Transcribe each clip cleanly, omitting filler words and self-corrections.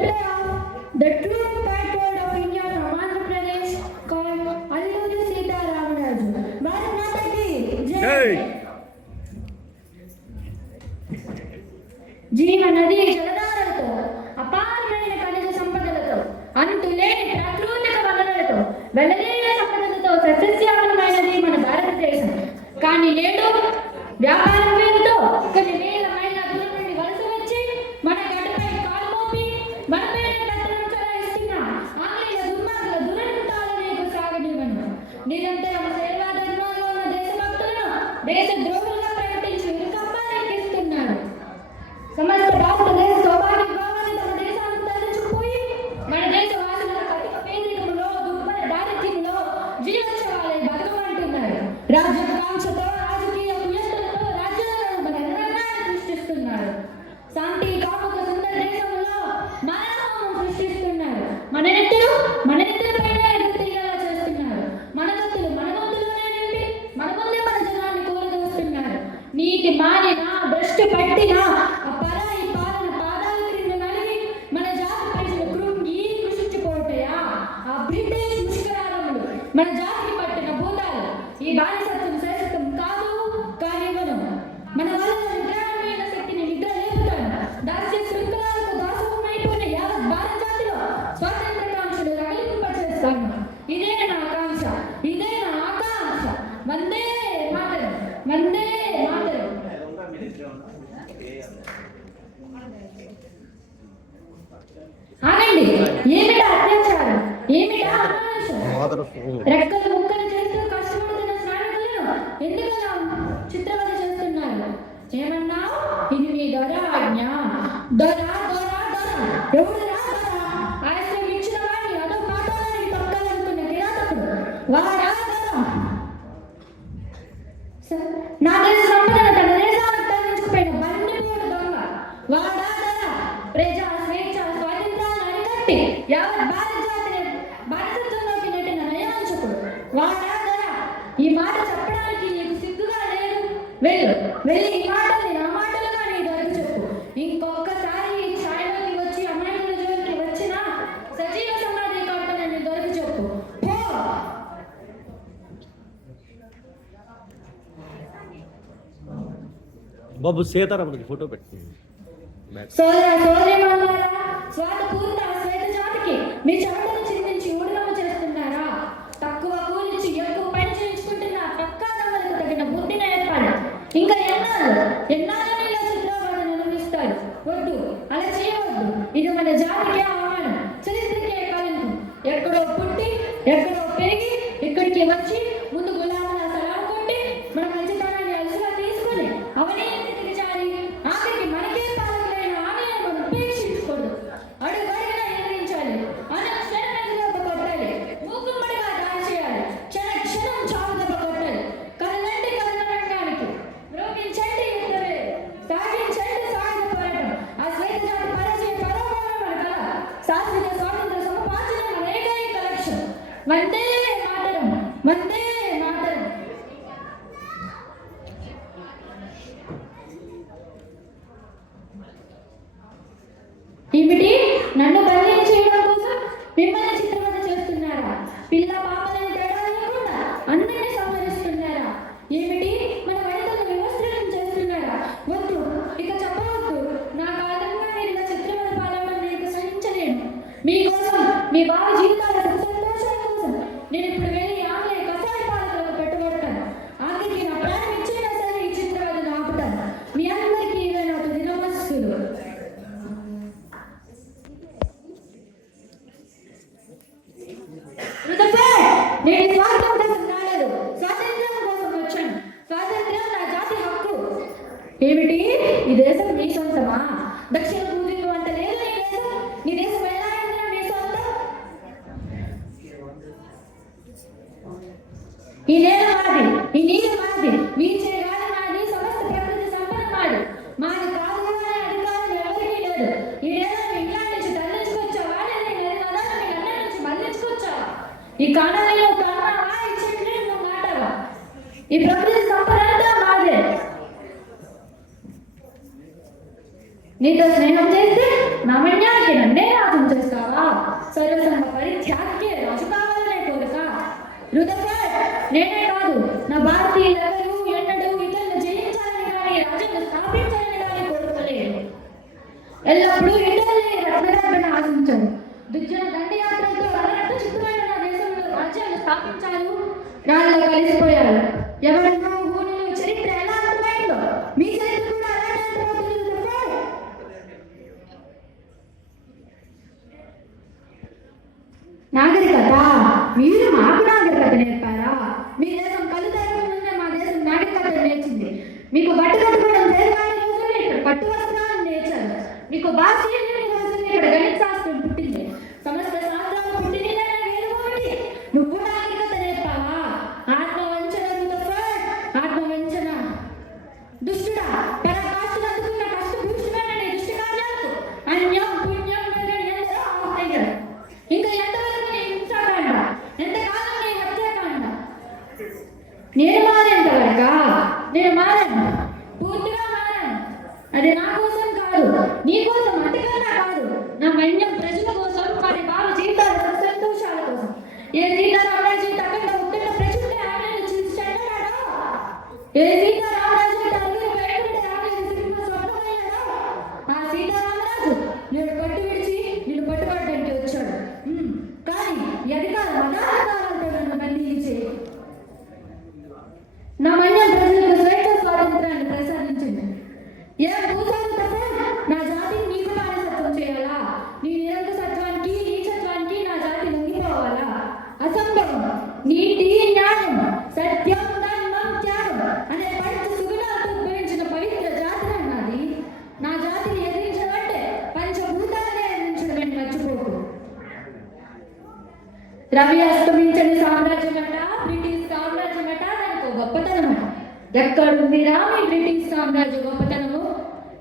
play of the true patriot of India from Andhra Pradesh called Alluri Sita Ramaraju. Bharat Mata ki Jai. జీవ నది జలధారలతో అపారమైన ఖనిజ సంపదలతో అంతులేని ప్రాకృతిక వనరులతో వెలలేని సంపదలతో సస్యశ్యామలమైనది మన భారతదేశం. కానీ నేడు వ్యాపారం పేరుతో కొన్ని వేల మైళ్ళ దూరం నుండి వలస వచ్చి మన గడ్డపై కాలు మోపి మనపై పెత్తనం చలాయిస్తున్న ఆంగ్లేయ దుర్మార్గుల దురంతాలనే సాగనివ్వను. నిరంతరం సేవా ధర్మాల్లో ఉన్న దేశభక్తులను దేశ ద్రోహులుగా ప్రకటించి కంపాలెక్కిస్తున్నారు. సమస్త భారతదేశ సౌభాగ్య భావాన్ని తమ దేశానికి తరలించుకుపోయి మన దేశ వాసుల కటిక పేదరికంలో దుర్భర దారిద్ర్యంలో జీవోత్సవాలే బతకమంటున్నారు. రాజ్యాకాంక్షతో రాజకీయ కుయత్తులతో రాజ్యాలను మన నిర్ణయాన్ని సృష్టిస్తున్నారు. శాంతి కాముక సుందర దేశంలో మానవత్వం సృష్టిస్తున్నారు. మన నెత్తుల పైన ఎదురుతిరిగేలా చేస్తున్నారు. మన గొంతులోనే నింపి మన ముందే మన జనాన్ని కూలదోస్తున్నారు. నీటి మారిన భ్రష్టు పట్టిన పరాయి పాలన పాదాల క్రింద నలిగి మన జాతి ప్రజలు కృంగి కృషించిపోతాయా? ఆ బ్రిటిష్ ముష్కరాలములు మన జాతికి పట్టిన భూతాలు. ఈ బానిసత్వం శాశ్వతం కాదు కానివ్వను. మన వల్ల నిద్రామైన శక్తిని నిద్ర లేపుతాను. దాస్య శృంఖలాలకు దాసమైపోయిన యావత్ భారత జాతిలో స్వాతంత్ర కాంక్షలు రగిలింపచేస్తాను. ఇదే నా ఆకాంక్ష, ఇదే నా ఆకాంక్ష. వందే మాతరం, వందే మాతరం. ఆగండి, ఏమిటా అత్యాచారం, ఏమిటా అనాశం? రెక్కలు ముక్కలు చేస్తూ కష్టపడుతున్న స్నానికులను ఎందుకలా చిత్రవద చేస్తున్నారు? ఏమన్నావు? ఇది మీ దొర ఆజ్ఞ. దొర దొర దొర ఎవడురా దొర? ఆశ్రయం ఇచ్చిన వాడిని అదో పాఠాలని తొక్కాలనుకున్న కిరాతకుడు వాడా దొర? నా దేశ సంపదను తన దేశానికి తరలించుకుపోయిన బండిపోడు దొంగ వాడా దొర? ప్రజా స్వేచ్ఛ స్వాతంత్రాన్ని అరికట్టి యావత్ భారత జాతిని బానిసత్వంలోకి నెట్టిన నయాన్షకుడు వాడా దొర? ఈ మాట చెప్పడానికి నీకు సిగ్గుగా లేదు? వెళ్ళి ఈ మాటల్ని నా మాటలుగా నీ దొరికి చెప్పు. ఇంకొకసారి ఈ ఛాయలోకి వచ్చి అమాయకుల జోలికి వచ్చిన సజీవ సమాధి కాటనని దొరికి చెప్పు. బాబు సీతారాముడికి ఫోటో పెట్టుకుంది. సోదరీమణులారా, స్వార్థపూరిత శ్వేత జాతికి మీ చెమటను చిందించి ఊడిగమ చేస్తున్నారా? తక్కువ కూలిచ్చి ఎక్కువ పని చేయించుకుంటున్న పక్కా దొంగలకు తగిన బుద్ధి నేర్పాలి. ఇంకా ఎన్నాళ్ళు ఇలా చిత్రవాదం అనుభవిస్తారు? వద్దు, అలా చేయవద్దు. ఇది మన జాతికి అవమానం, చరిత్రకే కళంకం. ఎక్కడో పుట్టి ఎక్కడో పెరిగి ఇక్కడికి వచ్చి ముందు గులాబీల సలాం కొట్టి మన మంచితనాన్ని అలసిగా తీసుకొని అవనీతికి దిగజారి ఆఖరికి మనకే పాలకులైన ఆలయాన్ని మనం ఉపేక్షించకూడదు. అడుగడుగునా ఎదిరించాలి. అనుక్షణం ఎదురుదెబ్బ కొట్టాలి. మూకుమ్మడిగా దాడి చేయాలి. క్షణం చావు దెబ్బ కొట్టాలి. కదలండి కథన రంగానికి, మ్రోగించండి యుద్ధమే, సాగించండి సాయుధ పోరాటం. ఆ శ్వేత జాతి పరాజయ పరోగమే మన కళ. శాశ్వత స్వాతంత్ర సముపార్జనే మన ఏకైక లక్ష్యం. వందే మాతరం, వందే మాతరం. ఏమిటి? నన్ను బదిలీ చేయడం కోసం మిమ్మల్ని చిత్రవద చేస్తున్నారా? పిల్ల పాపలను తేడా లేకుండా అందరినీ సంహరిస్తున్నారా? ఏమిటి? మన వనితలను వివస్త్రం చేస్తున్నారా? వద్దు, ఇక చెప్పవద్దు. నా కారణంగా నేను ఇలా చిత్రవద పాలవడం నేను సహించలేను. మీకోసం, మీ బావ జీవితాల సంతోషాల కోసం నేను ఇప్పుడు వెళ్ళి ఆంగ్లేయ కసాయి పాలకులకు పెట్టుబడతాను. ఆఖరికి నా ప్రాణం ఇచ్చైనా సరే ఈ చిత్రవదను ఆపుతాను. మీ అందరికీ ఇవే నా తుది నమస్సులు. నేను స్వార్థం కోసం రాలేదు, స్వాతంత్ర్యం కోసం వచ్చాను. స్వాతంత్ర్యం నా జాతి హక్కు. ఏమిటి? ఈ దేశం నీ సొంతమా? దక్షిణ పూర్వీకులు అంత లేదు నీ దేశం. నీ దేశం ఎలా అయిందా నీ సొంతం? ఈ నేల మాది, ఈ నీరు మాది, వీచే గాలి మాది, సమస్త ప్రకృతి సంపద మాది. మాది కాదు అనే అధికారం ఎవరికీ లేదు. ఈ నేలను ఇంగ్లాండ్ నుంచి తరలించుకొచ్చావా లేదా ఈ నది నదాలను మీ అన్న నుంచి మళ్ళించుకొచ్చావా? ఈ కాణాలలో కారణావా? ఈ చెట్లు నువ్వు నాటావా? ఈ ప్రకృతి సంపద అంతా మాదే. నీతో స్నేహం చేస్తే నా మన్యానికి నన్నే రుదర్ఫర్డ్ నేనే కాదు, నా భారతీయులెవరూ ఎన్నడూ ఇతరులను జయించాలని కానీ రాజ్యాన్ని స్థాపించాలని కానీ కోరుకోలేదు. ఎల్లప్పుడూ ఇండియాలే రత్నగర్భను ఆశించారు. దుర్జన దండయాత్రలతో రక్త చిత్రమైన నా దేశంలో రాజ్యాన్ని స్థాపించారు. రాళ్ళలో కలిసిపోయారు. ఎవరినో ఊరిలో చరిత్ర ఎలా అర్థమైందో మీ చరిత్ర కూడా అలానే అర్థమవుతుంది. నాగరికత, మీరు మాకు నాగరికత నేర్పారా? మీ దేశం కళ్ళు తెరవక ముందే మా దేశం నాగరికత నేర్చింది. మీకు బట్ట కట్టుకోవడం చేతకాని రోజునే ఇక్కడ పట్టు వస్త్రాలను నేర్చారు. మీకు భాష రోజునే ఇక్కడ గణిత శాస్త్రం పుట్టింది. సమస్త శాస్త్రాలు పుట్టిన నువ్వు నాగరికత నేర్పావా? ఆత్మవంచన, ఆత్మవంచన. దుష్టుడా, పరకాష్ఠను అందుకున్న కష్టభూషితమైన నీ దుష్ట కార్యాలకు అన్యం పుణ్యం ఎందరో ఆహ్వానించారు. ఇంకా ఎంతవరకు నీ హింసాకాండ, ఎంతకాలం నీ హత్యాకాండ? నేను మారేంత వరకా? నేను మారాను, పూర్తిగా మారాను. అది నా కోసం కాదు, నీ కోసం, అంతకన్నా కాదు, నా మన్యం ప్రజల కోసం, వారి భావ జీవితాల సంతోషాల కోసం. ఏ సీతారామరాజు తగ్గ ఉత్తర ప్రజలే ఆమెను చూసి చెడ్డడాడో, ఏ సీతారామరాజు తల్లి బయటపడే ఆమెను సినిమా స్వప్నమయ్యాడో, ఆ సీతారామరాజు నేను పట్టు విడిచి నేను పట్టుబడడానికి వచ్చాడు. కానీ ఈ అధికారం అనాధికారాలతో నన్ను బంధించి నా మన్యం ప్రజలకు స్వేచ్ఛ స్వాతంత్రాన్ని ప్రసాదించింది. ఏ భూసాలు తప్ప నా జాతిని నీకు బానిసత్వం చేయాలా? నీ నిరంకుశత్వానికి, నీచత్వానికి నా జాతి లొంగిపోవాలా? అసంభవం. నీతి, న్యాయం, సత్యం, ధర్మం, త్యాగం అనే పంచ సుగుణాలతో ఉద్భవించిన పవిత్ర జాతి అన్నది. నా జాతిని ఎదిరించడం అంటే పంచభూతాలనే ఎదిరించడం అని మర్చిపోకు. రవి అస్తమించని సామ్రాజ్యమట, బ్రిటిష్ సామ్రాజ్యమట, దానికి గొప్పతనమట. ఎక్కడుందిరా మీ బ్రిటిష్ సామ్రాజ్య గొప్పతనము?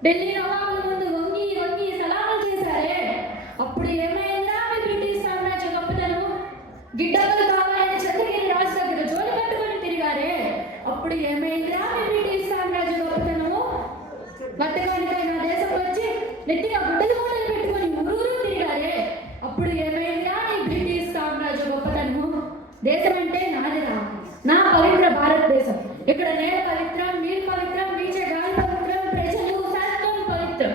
ఢిల్లీ నవాబుల ముందు వంగి వంగి సలాములు చేశారే, అప్పుడు ఏమైందా మీ బ్రిటిష్ సామ్రాజ్య గొప్పతనము? గిడ్డలు కావాలని చంద్రగిరి రాజు దగ్గర జోలి కట్టుకొని తిరిగారే, అప్పుడు ఏమైందా మీ బ్రిటిష్ సామ్రాజ్య గొప్పతనము? వర్తకానికై నా దేశం వచ్చి నెత్తిగా గుడ్డలు మూటలు పెట్టుకొని ఊరూరు తిరిగారే, అప్పుడు ఏమైందా నీ బ్రిటిష్ సామ్రాజ్య గొప్పతనము? దేశం అంటే నాదిరా, నా పవిత్ర భారతదేశం. ఇక్కడ నేను పవిత్రం, మీరు పవిత్రం, మీచే గాలి పవిత్రం, ప్రజలు శాస్త్రం పవిత్రం.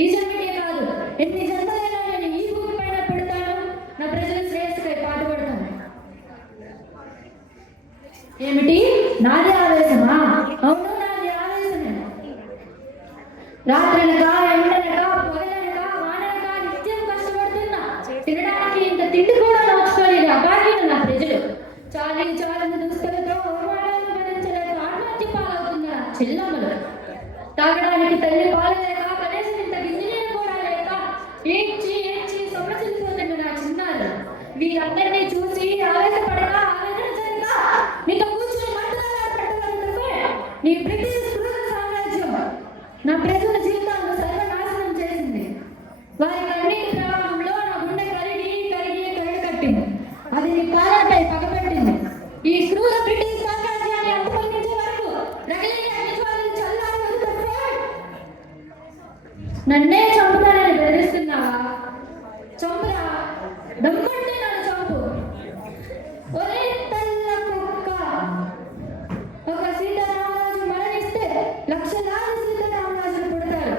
ఈ జన్మకే కాదు, ఎన్ని జన్మలైనా నేను ఈ భూమి పైన పెడతాను. నా ప్రజల శ్రేయస్సుకై పాటుపడతాను. ఏమిటి నాది ఆవేశమా? అవును, నాది ఆవేశమే. రాత్రనక, ఎండనక, పొగలనక, వాననక నిత్యం కష్టపడుతున్నా. తినడానికి ఇంత తిండి కూడా నోచుకోలేదు అభాగ్యులు నా ప్రజలు. చాలని దుస్తులతో అవమానాలను భరించలేక ఆత్మహత్య పాలవుతున్న చెల్లమ్మలు. తాగడానికి తల్లి పాలు లేక, కనీసం ఇంత గిన్నెలు కూడా లేక ఏడ్చి సొమ్మసిల్లిపోతున్న నా చిన్నారులు. వీరందరినీ చూసి ఆవేశపడక, ఆవేదన చెందక నీతో కూర్చుని మాట్లాడాలంటే నీ బ్రిటిష్ క్రూర సామ్రాజ్యం నా ప్రజల జీవితాలను సర్వనాశనం చేసింది. వారి కన్నీటి ప్రవాహంలో నా గుండె కరిగి కరడు కట్టింది. అది నీ పాలనపై పగబట్టింది. ఈ క్రూర బ్రిటిష్ సామ్రాజ్యాన్ని అంతమొందించే వరకు రగిలే అగ్నిజ్వాలలు చల్లారి వదులుతారు. నన్నే చంపుతానని బెదిరిస్తున్నావా? చంపురా, దమ్ముంటే నన్ను చంపు. ఒరే తల్ల కుక్క, ఒక సీతారామరాజు మరణిస్తే లక్షలాది సీతారామరాజులు పుడతారు.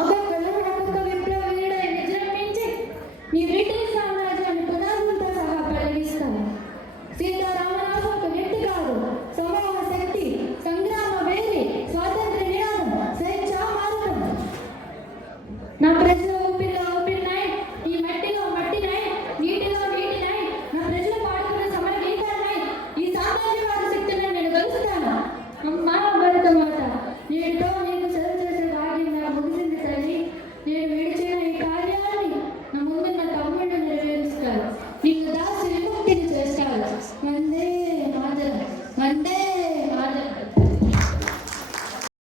ఒక్కొక్కరు ఒక్కొక్క విప్లవ వీరుడై విజృంభించి ఈ బ్రిటిష్ సామ్రాజ్యాన్ని పునాదులతో సహా పలిగిస్తారు. సీతారామరాజు ఒక వ్యక్తి కాదు, సమూహ శక్తి, సంగ్రామ వేది, స్వాతంత్ర నినాదం, స్వేచ్ఛ మార్గం. నా ప్రజల ఊపిరిలో ఊపిరినాయి, ఈ మట్టిలో మట్టినాయి, నీటిలో నీటినాయి. నా ప్రజలు పాడుకున్న సమర గీతాలున్నాయి. ఈ సామ్రాజ్య